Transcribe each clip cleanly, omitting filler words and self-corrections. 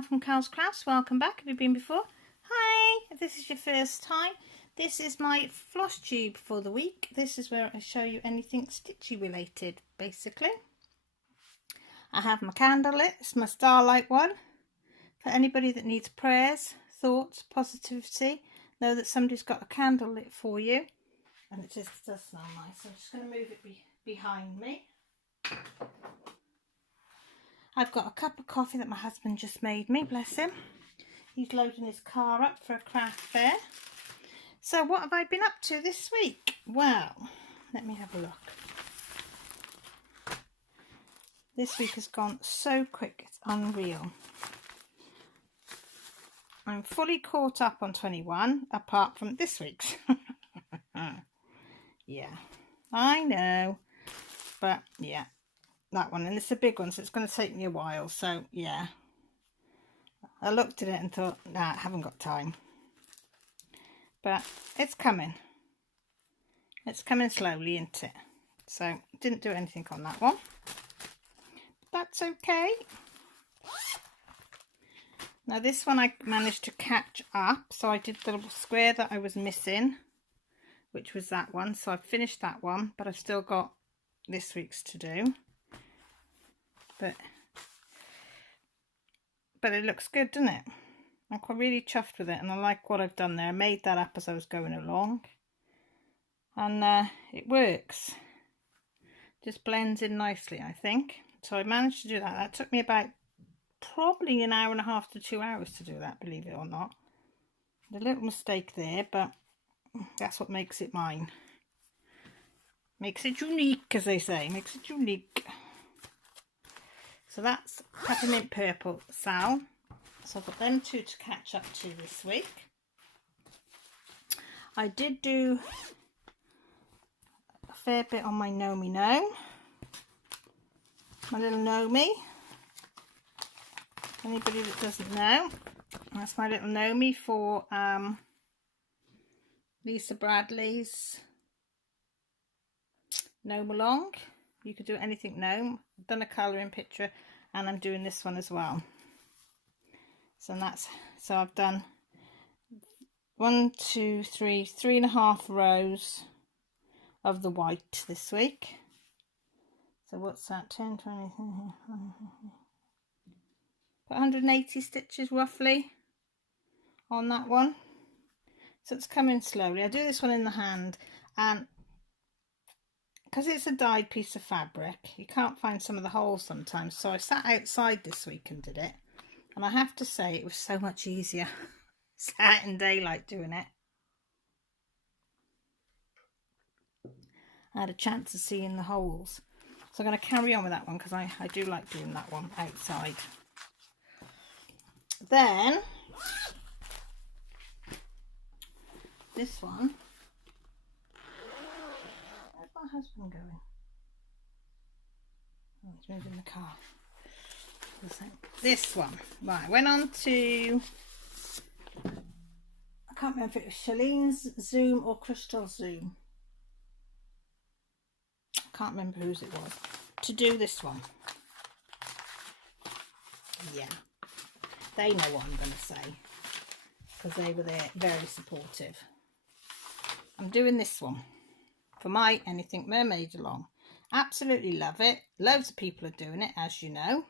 Cal from Cal's Crafts. Welcome back. Have you been before? Hi, if this is your first time, this is my Flosstube for the week. This is where I show you anything stitchy related, basically. I have my candle lit. It's my Starlight one. For anybody that needs prayers, thoughts, positivity, know that somebody's got a candle lit for you. And it just does smell nice. I'm just going to move it behind me. I've got a cup of coffee that my husband just made me, bless him. He's loading his car up for a craft fair. So what have I been up to this week? Well, let me have a look. This week has gone so quick, it's unreal. I'm fully caught up on 21, apart from this week's. Yeah, I know, but yeah. That one, and it's a big one, so it's going to take me a while. So yeah, I looked at it and thought, nah, I haven't got time, but it's coming slowly, isn't it? So didn't do anything on that one, but that's okay. Now this one I managed to catch up, so I did the little square that I was missing, which was that one. So I've finished that one, but I've still got this week's to do. But it looks good, doesn't it? I'm quite really chuffed with it, and I like what I've done there. I made that up as I was going along, and it works. Just blends in nicely, I think. So I managed to do that. That took me about probably an hour and a half to 2 hours to do that, believe it or not. A little mistake there, but that's what makes it mine. Makes it unique, as they say. Makes it unique. So that's Peppermint Purple Sal. So I've got them two to catch up to this week. I did do a fair bit on my Nomi Gnome. My little Nomi. Anybody that doesn't know, that's my little Nomi for Lisa Bradley's Gnome Along. You could do anything gnome. I've done a colouring picture, and I'm doing this one as well. So I've done 1, 2, 3, 3.5 rows of the white this week. So what's that? 10, 20, 180 stitches roughly on that one. So it's coming slowly. I do this one in the hand, and because it's a dyed piece of fabric, you can't find some of the holes sometimes. So I sat outside this week and did it. And I have to say, it was so much easier. Sat in daylight doing it. I had a chance of seeing the holes. So I'm going to carry on with that one, because I do like doing that one outside. Then, this one. My husband going? Oh, he's moving the car. This one, right, went on to, I can't remember if it was Shalene's Zoom or Crystal's Zoom. I can't remember whose it was, to do this one. Yeah, they know what I'm going to say, because they were there very supportive. I'm doing this one for my Anything Mermaid Along. Absolutely love it. Loads of people are doing it, as you know.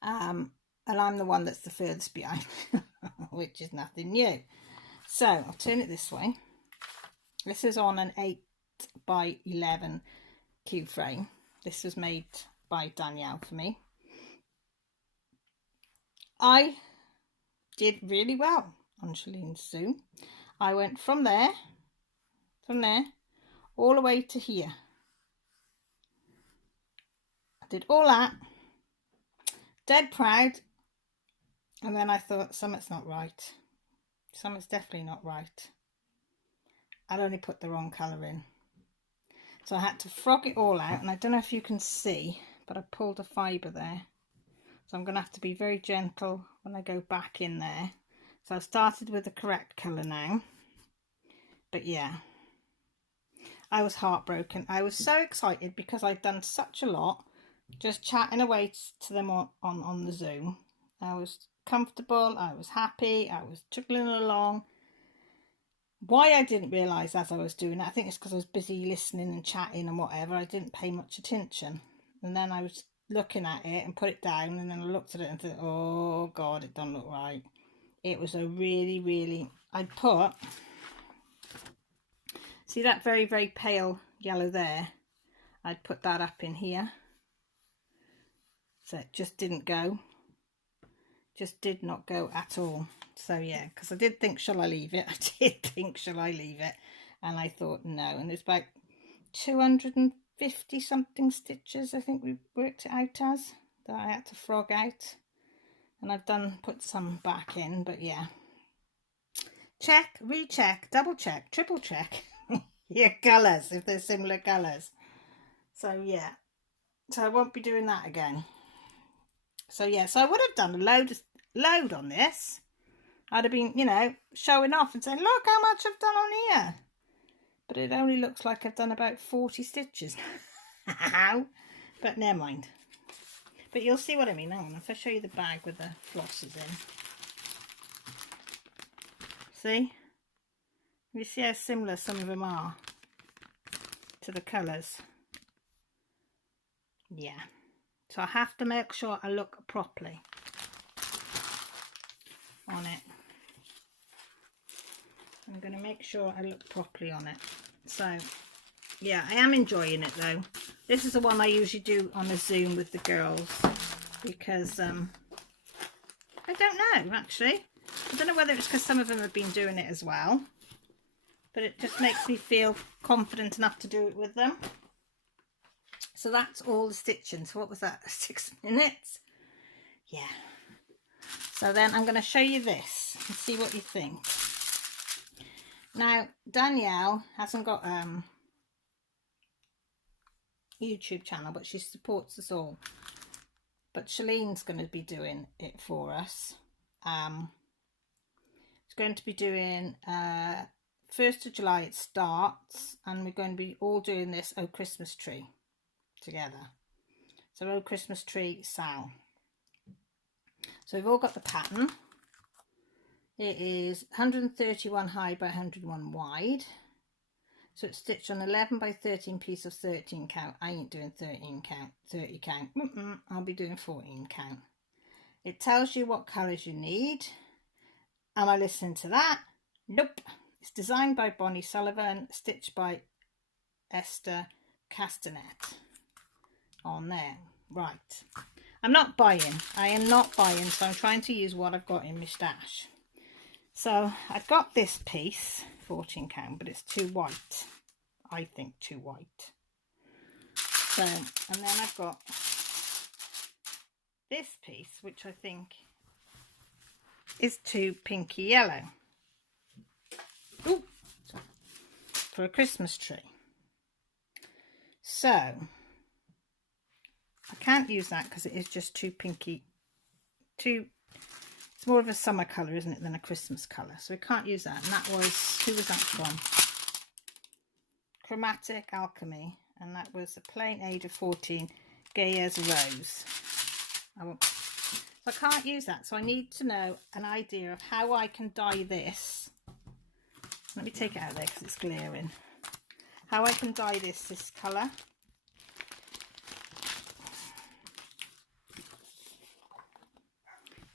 And I'm the one that's the furthest behind, which is nothing new. So I'll turn it this way. This is on an 8x11 cube frame. This was made by Danielle for me. I did really well on Shalene's Zoom. I went from there all the way to here. I did all that, dead proud, and then I thought, something's not right. Something's definitely not right. I'd only put the wrong colour in. So I had to frog it all out, and I don't know if you can see, but I pulled a fibre there. So I'm going to have to be very gentle when I go back in there. So I've started with the correct colour now. But yeah, I was heartbroken. I was so excited because I'd done such a lot just chatting away to them on the Zoom. I was comfortable, I was happy, I was chuckling along. Why I didn't realise as I was doing it, I think it's because I was busy listening and chatting and whatever, I didn't pay much attention. And then I was looking at it and put it down, and then I looked at it and thought, oh God, it don't look right. It was a really, I'd put, see that very, very pale yellow there? I'd put that up in here. So it just didn't go. Just did not go at all. So yeah, because I did think, shall I leave it? I did think, shall I leave it? And I thought, no. And it's about 250 something stitches, I think we worked it out as, that I had to frog out. And I've put some back in, but yeah. Check, recheck, double check, triple check your colours, if they're similar colours. So yeah, so I won't be doing that again. So yeah, so I would have done a load on this. I'd have been, you know, showing off and saying, look how much I've done on here. But it only looks like I've done about 40 stitches now. But never mind. But you'll see what I mean. Hang on, if I show you the bag with the flosses in. See? You see how similar some of them are to the colours. Yeah. So I have to make sure I look properly on it. I'm going to make sure I look properly on it. So yeah, I am enjoying it though. This is the one I usually do on a Zoom with the girls because I don't know actually. I don't know whether it's because some of them have been doing it as well, but it just makes me feel confident enough to do it with them. So that's all the stitching. So what was that? 6 minutes? Yeah. So then I'm going to show you this and see what you think. Now, Danielle hasn't got YouTube channel, but she supports us all. But Shalene's going to be doing it for us. It's going to be doing 1st of July it starts, and we're going to be all doing this Oh Christmas Tree together. So Oh Christmas Tree Sal. So we've all got the pattern. It is 131 high by 101 wide. So it's stitched on 11 by 13 piece of 13 count. I ain't doing 13 count, 30 count. I'll be doing 14 count. It tells you what colours you need. Am I listening to that? Nope. It's designed by Bonnie Sullivan, stitched by Esther Castanet on there. Right. I'm not buying. I am not buying, so I'm trying to use what I've got in my stash. So I've got this piece, 14 count, but it's too white. I think too white. So, and then I've got this piece, which I think is too pinky yellow. Ooh, for a Christmas tree. So I can't use that because it is just too pinky, it's more of a summer colour, isn't it, than a Christmas colour. So we can't use that. And that was, who was that from? Chromatic Alchemy. And that was a plain age of 14, Gay as a Rose. So I can't use that. So I need to know an idea of how I can dye this. Let me take it out there because it's glaring. How I can dye this colour.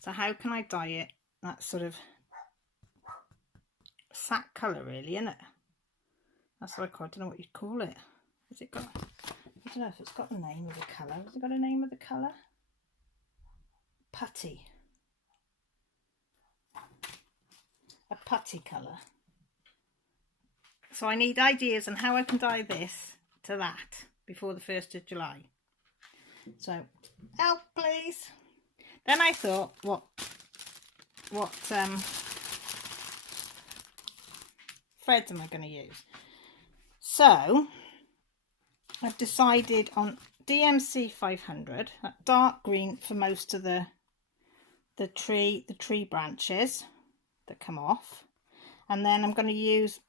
So how can I dye it? That sort of sack colour really, isn't it? That's what I don't know what you'd call it. Has it got, I don't know if it's got the name of the colour. Has it got a name of the colour? Putty. A putty colour. So I need ideas on how I can dye this to that before the 1st of July. So help please. Then I thought, what threads am I going to use? So I've decided on DMC 500, that dark green for most of the tree branches that come off, and then I'm going to use,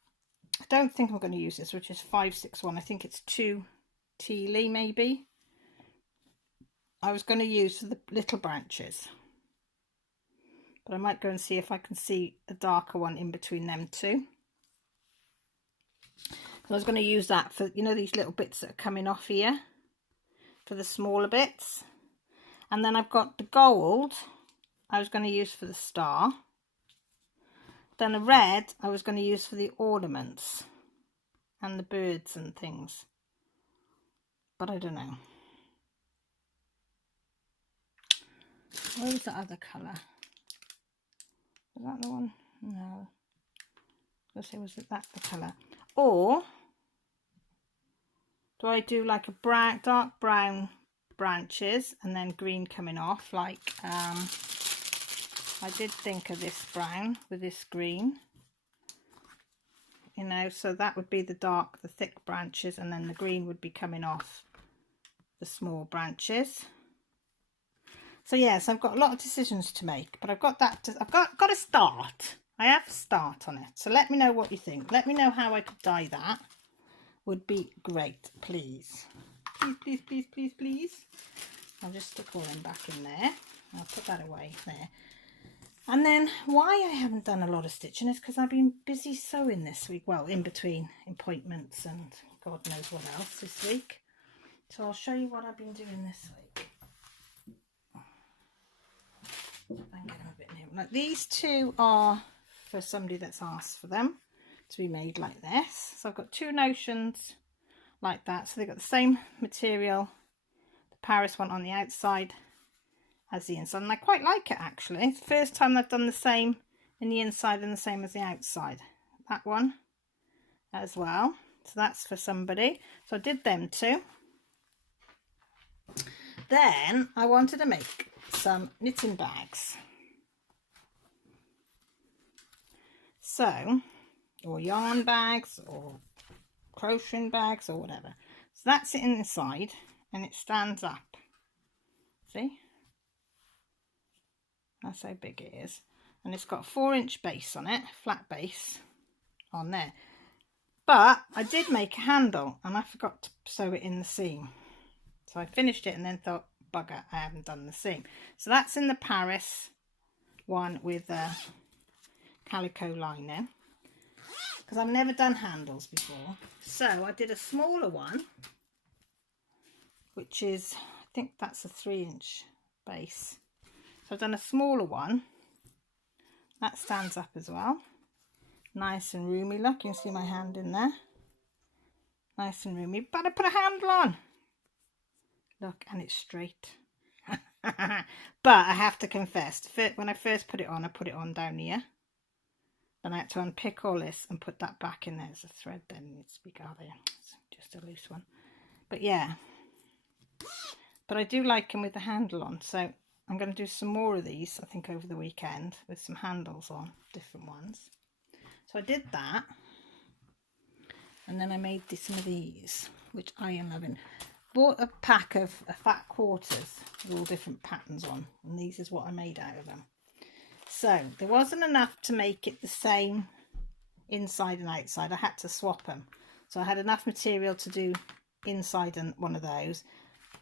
I don't think I'm going to use this, which is 561. I think it's 2 Tealy maybe. I was going to use for the little branches. But I might go and see if I can see a darker one in between them two. So I was going to use that for, you know, these little bits that are coming off here, for the smaller bits. And then I've got the gold I was going to use for the star. Then the red I was going to use for the ornaments and the birds and things. But I don't know. Where was that other colour? Was that the one? No. I was going to say, was that the colour? Or do I do like a brown, dark brown branches and then green coming off, like I did think of this brown with this green, you know, so that would be the dark, the thick branches, and then the green would be coming off the small branches. So yes, I've got a lot of decisions to make, but I've got that I've got a start. I have a start on it, so let me know what you think. Let me know how I could dye that. Would be great, please. Please, please, please, please, please. I'll just stick all them back in there. I'll put that away there. And then why I haven't done a lot of stitching is because I've been busy sewing this week. Well, in between appointments and God knows what else this week. So I'll show you what I've been doing this week. I can get them a bit near. Like these two are for somebody that's asked for them to be made like this. So I've got two notions like that. So they've got the same material, the Paris one on the outside as the inside, and I quite like it actually. It's the first time I've done the same in the inside and the same as the outside. That one as well. So that's for somebody. So I did them two. Then I wanted to make some knitting bags. So, or yarn bags or crocheting bags or whatever. So that's it inside and it stands up. See? That's how big it is. And it's got a 4-inch base on it, flat base on there. But I did make a handle and I forgot to sew it in the seam. So I finished it and then thought, bugger, I haven't done the seam. So that's in the Paris one with a calico lining. Because I've never done handles before. So I did a smaller one, which is, I think that's a 3-inch base. So I've done a smaller one. That stands up as well. Nice and roomy. Look, you can see my hand in there. Nice and roomy. But I put a handle on. Look, and it's straight. But I have to confess, when I first put it on, I put it on down here. Then I had to unpick all this and put that back in there. There's a thread then needs to be gathered. It's just a loose one. But yeah. But I do like them with the handle on. So I'm going to do some more of these, I think, over the weekend with some handles on, different ones. So I did that. And then I made some of these, which I am loving. Bought a pack of fat quarters with all different patterns on. And these is what I made out of them. So there wasn't enough to make it the same inside and outside. I had to swap them. So I had enough material to do inside and one of those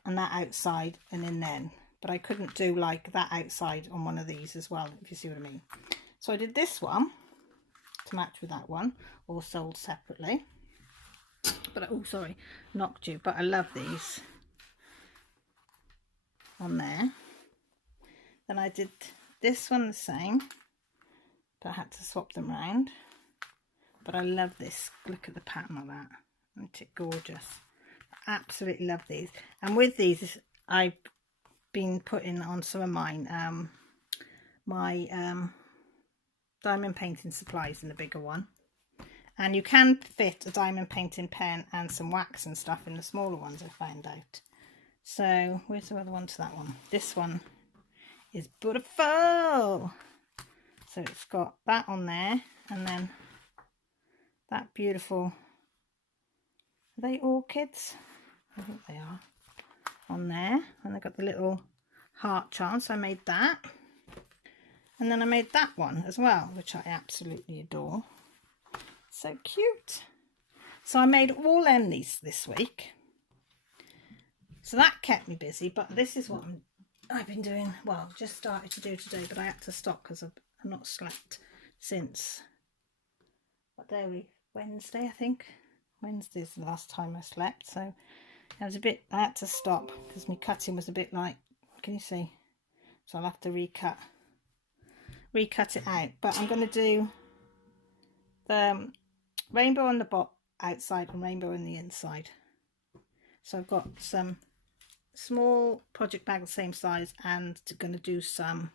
and that outside and in then. But I couldn't do like that outside on one of these as well, if you see what I mean. So I did this one to match with that one, all sold separately. But oh, sorry, knocked you. But I love these on there. Then I did this one the same, but I had to swap them round. But I love this. Look at the pattern of that. Isn't it gorgeous? I absolutely love these. And with these, I've been putting on some of mine, my diamond painting supplies in the bigger one. And you can fit a diamond painting pen and some wax and stuff in the smaller ones, I found out. So where's the other one to that one? This one is beautiful. So it's got that on there, and then that beautiful, are they orchids? I think they are, on there. And they've got the little heart charm, so I made that. And then I made that one as well, which I absolutely adore. So cute. So I made all them these this week. So that kept me busy, but this is what I've been doing, well, just started to do today, but I had to stop because I've not slept since, what day are we? Wednesday, I think. Wednesday's the last time I slept, so I had to stop because my cutting was a bit like, can you see? So I'll have to recut it out. But I'm going to do the rainbow on the outside and rainbow on the inside. So I've got some small project bags the same size and going to do some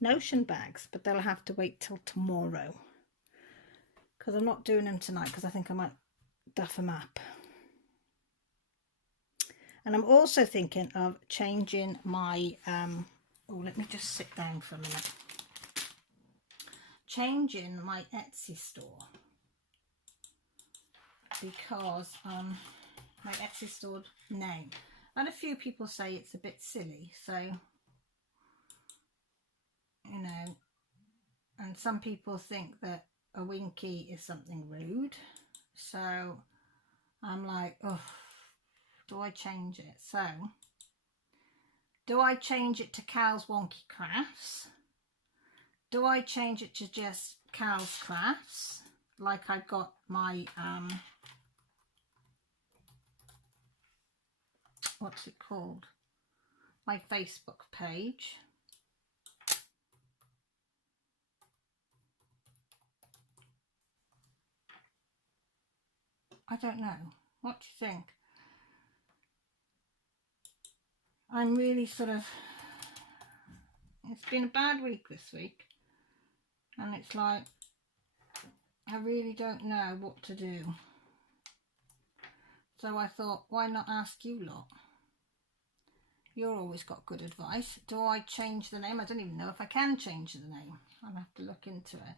notion bags, but they'll have to wait till tomorrow because I'm not doing them tonight because I think I might duff them up. And I'm also thinking of changing my oh, let me just sit down for a minute. Changing my Etsy store because my Etsy store name, and a few people say it's a bit silly, so you know, and some people think that a winky is something rude, so I'm like, oh, do I change it? So do I change it to Cal's Wonky Crafts? Do I change it to just Cal's Crafts, like I've got my what's it called, my Facebook page? I don't know. What do you think? I'm really sort of, it's been a bad week this week, and it's like I really don't know what to do. So I thought, why not ask you lot? You've always got good advice. Do I change the name? I don't even know if I can change the name. I'll have to look into it.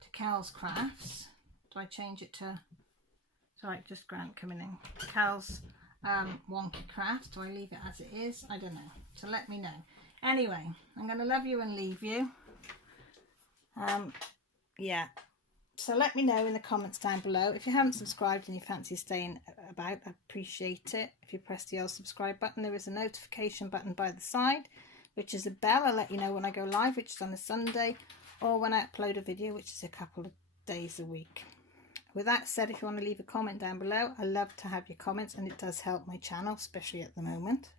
To Cal's Crafts. Do I change it to, sorry, just Grant coming in. Cal's Wonky Crafts. Do I leave it as it is? I don't know. So let me know. Anyway, I'm going to love you and leave you. Yeah. So let me know in the comments down below. If you haven't subscribed and you fancy staying about, I appreciate it. If you press the old subscribe button, there is a notification button by the side, which is a bell. I'll let you know when I go live, which is on a Sunday, or when I upload a video, which is a couple of days a week. With that said, if you want to leave a comment down below, I love to have your comments, and it does help my channel, especially at the moment,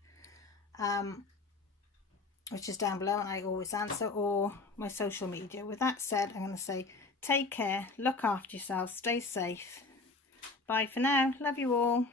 which is down below, and I always answer, or my social media. With that said, I'm going to say take care, look after yourself, stay safe. Bye for now. Love you all.